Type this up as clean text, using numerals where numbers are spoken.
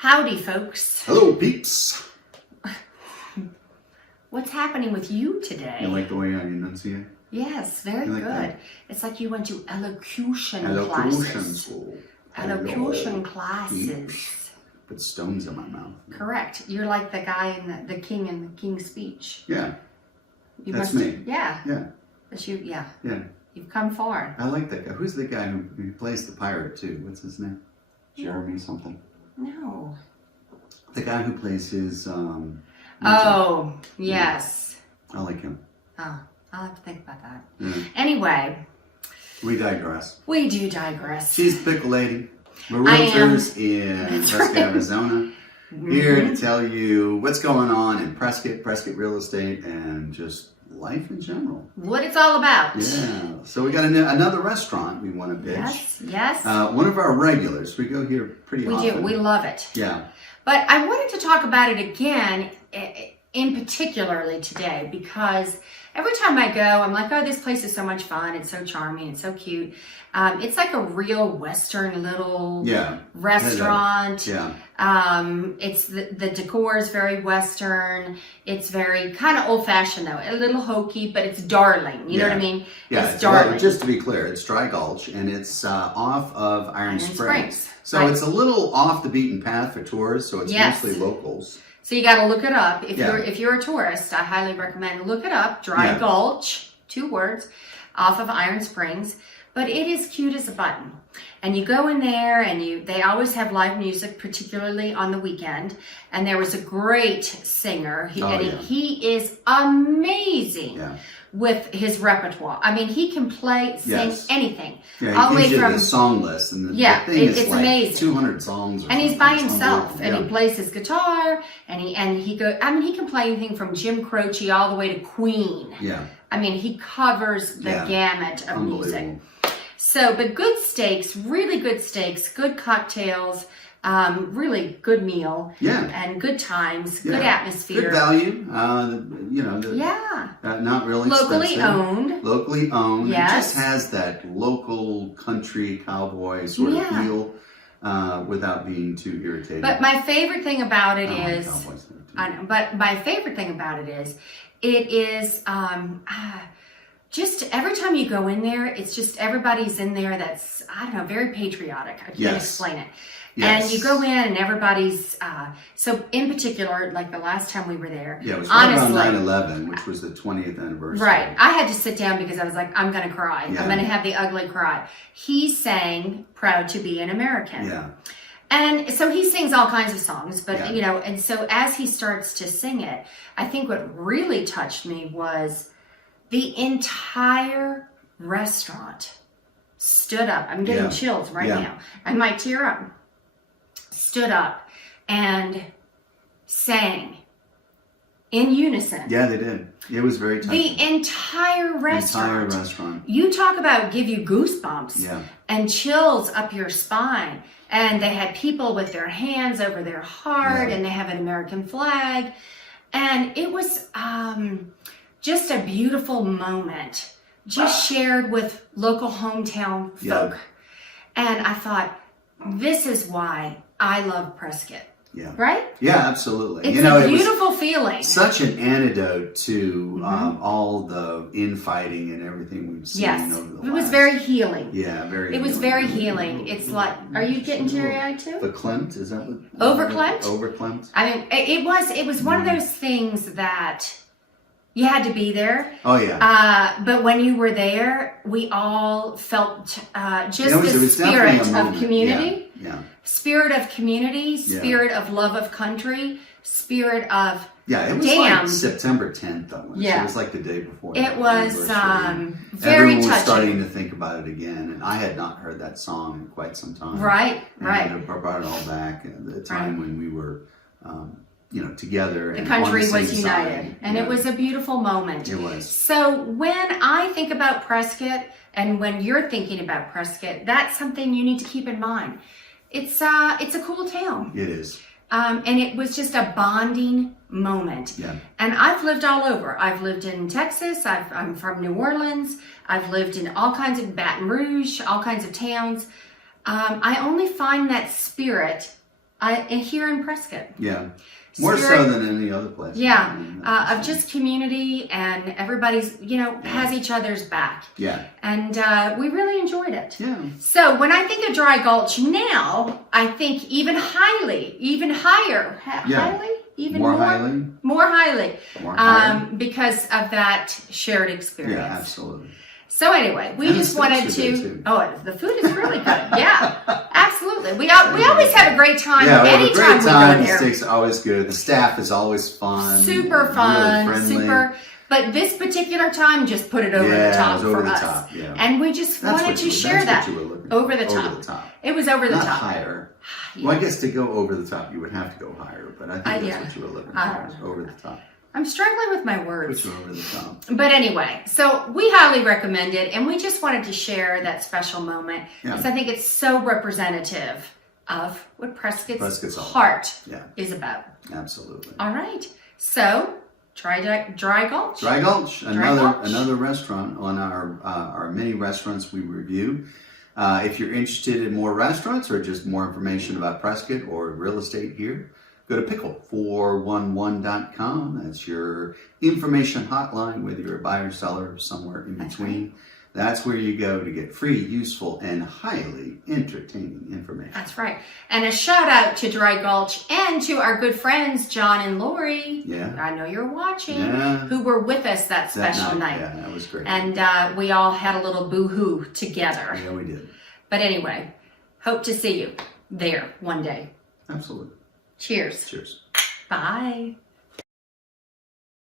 Howdy, folks. Hello, peeps. What's happening with you today? You like the way I enunciate? Yes, very like good. that? It's like you went to elocution Elocution classes. school. Elocution Hello, classes. peeps. Put stones in my mouth. Correct. You're like the guy in the king in the King's Speech. Yeah, You that's must, me. Yeah. Yeah, But you, yeah. yeah. You've come far. I like that guy. Who's the guy who plays the pirate too? What's his name? Jeremy something. No. The guy who plays his. Oh, yes. I like him. Oh, I'll have to think about that. Yeah. Anyway, We digress. we do digress. She's the Pickle Lady. We're I am. realtors in That's Prescott, right. Arizona. Here to tell you what's going on in Prescott real estate, and just life in general. What it's all about. Yeah. So we got another restaurant we want to pitch. Yes, yes. One of our regulars. We go here pretty We often. do. We love it. Yeah. But I wanted to talk about it again, in particularly today, because every time I go, I'm like, oh, this place is so much fun. It's so charming. It's so cute. It's like a real Western little restaurant. Yeah. It's the decor is very Western. It's very kind of old fashioned though, a little hokey, but it's darling. You know what I mean? Yeah. It's darling. Well, just to be clear, it's Dry Gulch, and it's off of Iron Springs. So Right. it's a little off the beaten path for tourists. So it's Yes. mostly locals. So you got to look it up. Yeah. If you're a tourist, I highly recommend look it up. Dry Yeah. Gulch, 2 words, off of Iron Springs. But it is cute as a button. And you go in there and they always have live music, particularly on the weekend. And there was a great singer. He is amazing with his repertoire. I mean, he can sing anything. Yeah, all the he way gives you from the song list, and the thing is it's like amazing. 200 songs. And he's by It's himself, unbelievable. and he plays his guitar, and he can play anything from Jim Croce all the way to Queen. Yeah. I mean, he covers the gamut of music. Unbelievable. So, but good steaks, really good steaks, good cocktails, really good meal. Yeah. And good times, good atmosphere. Good value. Not really Locally expensive. owned. Locally owned. Yes. It just has that local country cowboy sort of feel without being too irritating. But my favorite thing about it I like is, cowboys there, too. I know, but my favorite thing about it is, just every time you go in there, it's just everybody's in there that's, I don't know, very patriotic. I can't explain it. Yes. And you go in and everybody's, so in particular, like the last time we were there. Yeah, it was right around honestly, 9/11, which was the 20th anniversary. Right. I had to sit down because I was like, I'm going to cry. Yeah. I'm going to have the ugly cry. He sang Proud to Be an American. Yeah. And so he sings all kinds of songs, but Yeah. and so as he starts to sing it, I think what really touched me was the entire restaurant stood up. I'm getting chills right now. I might tear up. Stood up and sang in unison. Yeah, they did. It was very touching. The entire restaurant. You talk about give you goosebumps and chills up your spine. And they had people with their hands over their heart, and they have an American flag. And it was just a beautiful moment, just shared with local hometown folk. And I thought, this is why I love Prescott. Yeah. Right? Yeah, absolutely. It's a beautiful feeling. Such an antidote to all the infighting and everything we've seen over the last. It was very healing. Yeah, very. It was very healing. It's like, are you getting teary-eyed too? Verklempt, is that what? Overklempt? Overklempt. I mean, it was one of those things that you had to be there. Oh yeah. But when you were there, we all felt just it the was spirit definitely a of community. Yeah. Spirit of community, spirit of love of country, spirit of it was like September 10th almost. Yeah. It was like the day before. It was very Everyone was touching. starting to think about it again, and I had not heard that song in quite some time. Right. And it brought it all back at the time when we were, together. The and country on the was same united, side. and it was a beautiful moment. It was. So when I think about Prescott, and when you're thinking about Prescott, that's something you need to keep in mind. It's a cool town. It is. And it was just a bonding moment. Yeah. And I've lived all over. I've lived in Texas. I'm from New Orleans. I've lived in all kinds of Baton Rouge, all kinds of towns. I only find that spirit Here in Prescott. Yeah. More so than any other place. Yeah, of just community, and everybody's, has each other's back. Yeah. And we really enjoyed it. Yeah. So when I think of Dry Gulch now, I think even higher. Highly? Even more highly. More highly. Because of that shared experience. Yeah, absolutely. So anyway, we just wanted to. Oh, the food is really good. Yeah, absolutely. We always have a great time. Yeah, we have a great time. We the steak's always good. The staff is always fun. Super fun. Really super. But this particular time just put it over the top for us. Top, yeah. And we just wanted to share that. Over the top. Over the top. It was over the top. Not higher. Yeah. Well, I guess to go over the top, you would have to go higher. But I think that's what you were looking for. Over the top. I'm struggling with my words. Put you over the top. But anyway, so we highly recommend it, and we just wanted to share that special moment because I think it's so representative of what Prescott's heart is about. Absolutely. All right. So, try Dry Gulch. Dry Gulch, another restaurant on our many restaurants we review. If you're interested in more restaurants or just more information about Prescott or real estate here, go to pickle411.com. That's your information hotline, whether you're a buyer or seller or somewhere in between. That's where you go to get free, useful, and highly entertaining information. That's right. And a shout out to Dry Gulch and to our good friends, John and Lori. Yeah. I know you're watching. Yeah. Who were with us that special night. Yeah, that was great. And we all had a little boo-hoo together. Yeah, we did. But anyway, hope to see you there one day. Absolutely. Cheers. Cheers. Bye.